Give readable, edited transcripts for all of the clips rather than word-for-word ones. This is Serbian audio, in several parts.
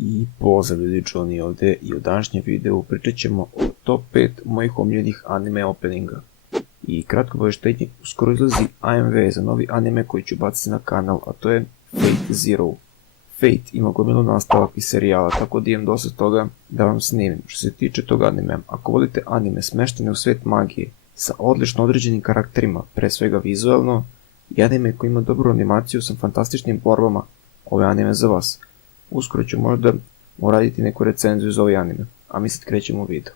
I pozdrav ljudi, Johnny ovdje i u današnjem videu pričat ćemo o top 5 mojih omiljenih anime openinga. I kratko obavještenje, uskoro izlazi AMV za novi anime koji ću baciti na kanal, a to je Fate Zero. Fate ima gomilu nastavak i serijala, tako da imam dosta toga da vam snimim. Što se tiče tog anime, ako volite anime smeštene u svijet magije, sa odlično određenim karakterima, pre svega vizualno, i anime koji ima dobru animaciju sa fantastičnim borbama, ove anime za vas. Uskoro ću možda uraditi neku recenziju za ovaj anime, a mi sad krećemo u video.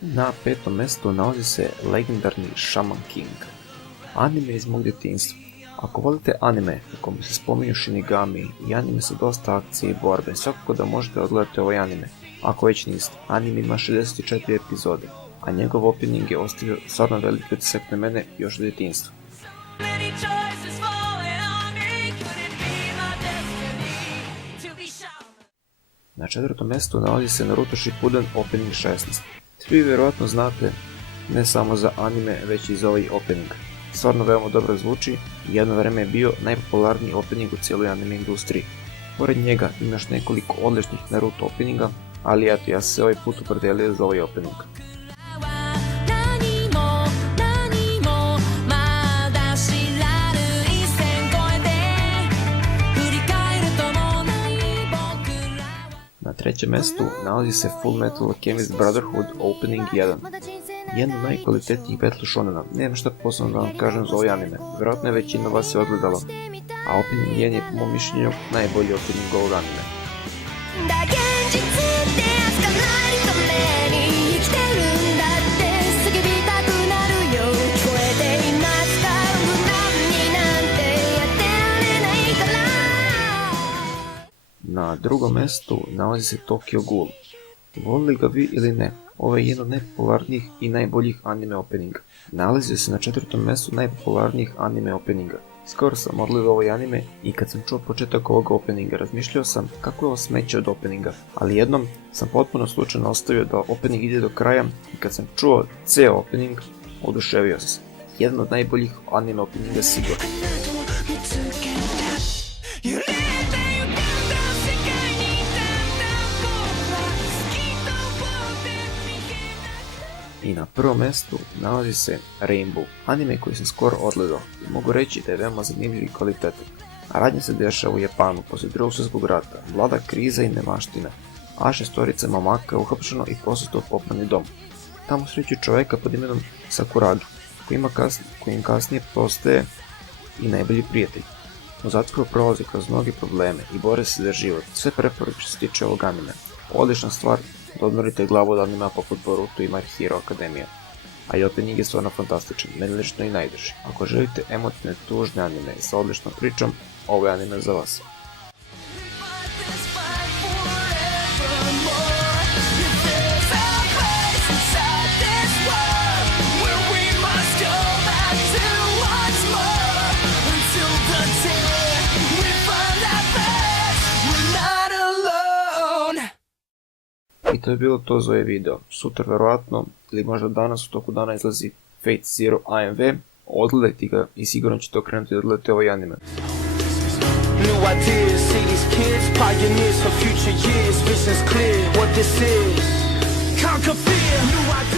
Na petom mjestu nalazi se legendarni Shaman King, anime iz mog djetinjstva. Ako volite anime u kome se spominju Shinigami i anime sa dosta akcije i borbe, svakako da možete odgledati ovaj anime. Ako već niste, anime ima 64 epizode, a njegov opening je ostavio stvarno velik utisak na mene još od djetinjstva. Na četvrtom mjestu nalazi se Naruto Shippuden opening 16. Svi vjerojatno znate ne samo za anime, već i za ovaj opening. Stvarno veoma dobro zvuči i jedno vreme je bio najpopularniji opening u cijeloj anime industriji. Pored njega imaš nekoliko odličnih Naruto openinga, ali eto, ja se ovaj put opredelio za ovaj opening. Na trećem mjestu nalazi se Full Metal Alchemist Brotherhood Opening 1. Jedno od najkvalitetnijih battle shonena, nemam šta posebno da vam kažem za ovaj anime, vjerojatno je većina vas je odgledala, a opening 1 je po mom mišljenju najbolji opening ovog anime. Na drugom mjestu nalazi se Tokyo Ghoul. Volili ga vi ili ne, ovo je jedan od najpopularnijih i najboljih anime openinga. Nalazio se na četvrtom mjestu najpopularnijih anime openinga. Skoro sam odgledao ovaj anime i kad sam čuo početak ovog openinga razmišljao sam kako je ovo smeće od openinga, ali jednom sam potpuno slučajno ostavio da opening ide do kraja i kad sam čuo ceo opening, oduševio sam se. Jedan od najboljih anime openinga sigurno. I na prvom mjestu nalazi se Rainbow, anime koji sam skoro odgledao i mogu reći da je veoma zanimljiv i kvalitetan. Radnja se dešava u Japanu poslije Drugog svjetskog rata, vlada kriza i nemaština, a šestorica momaka je uhapšeno i poslato u popravni dom. Tamo sreću čoveka pod imenom Sakuragi, koji im kasnije postaje i najbolji prijatelj. U zatvoru prolazi kroz mnoge probleme i bore se za život, sve preporuke što se tiče ovog anime. Odlična stvar da odmorite glavu od anima poput Boruto i My Hero Academia. A i opening je stvarno fantastičan, meni lično i najdrži. Ako želite emotivne, tužne anime sa odličnom pričom, ovo je anime za vas. I to je bilo to za ovaj video. Sutra verovatno ili možda danas u toku dana izlazi Fate Zero AMV. Odgledajte ga i sigurno ćete okrenuti da odgledate ovaj anime. New ideas, see these kids, pioneers for future years, visions clear, what this is, conquer fear, new ideas.